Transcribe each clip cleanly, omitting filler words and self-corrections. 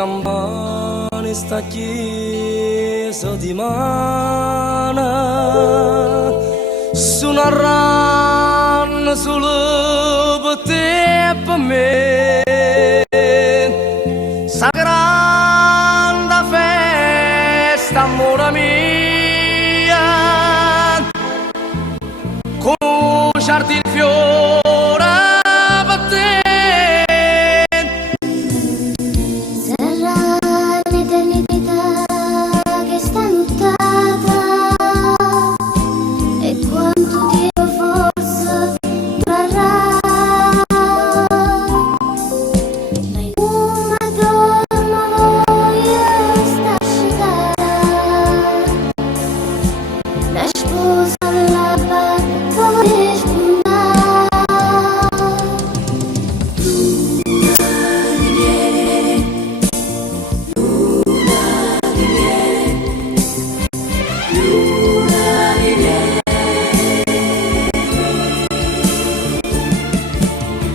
campane sta chiesa di mana suoneranno solo per te e per me. Sta grande festa, amore mia, conoscerti il fiore per te. Sarà l'eternità che sta lottata e quanto Dio forse trarrà. Ma in una donna voglio sta scendere, la sposa alla barca vuole spuntare.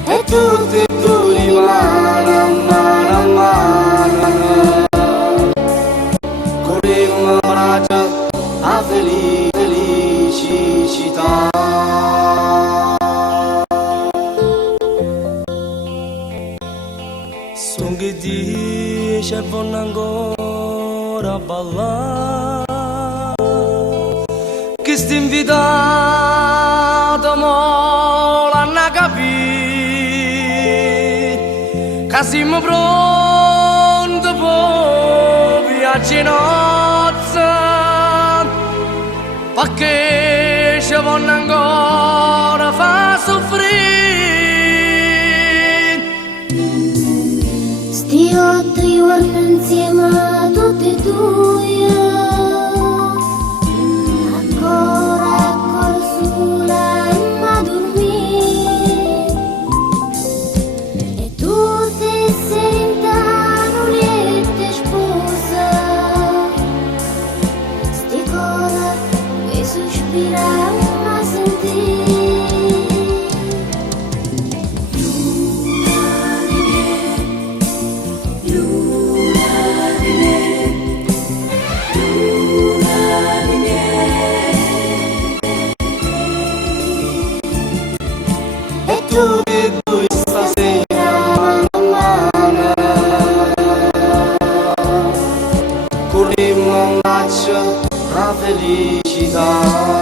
E tutti e due di mano a mano a mano corriamo in braccia a felicità. Son che dice vanno ancora a ballare, che sti invitato mo l'hanno capito, che siamo pronti per viaggi nozze, perché ci vanno ancora fa soffrire. Sti 8 giorni insieme a tutti e due, ancora sola a dormire, e tu sei serena, lieta sposa, sti cuore che sospirano a sentire. E tutti e due stasera mano a mano corriamo a braccia la felicità.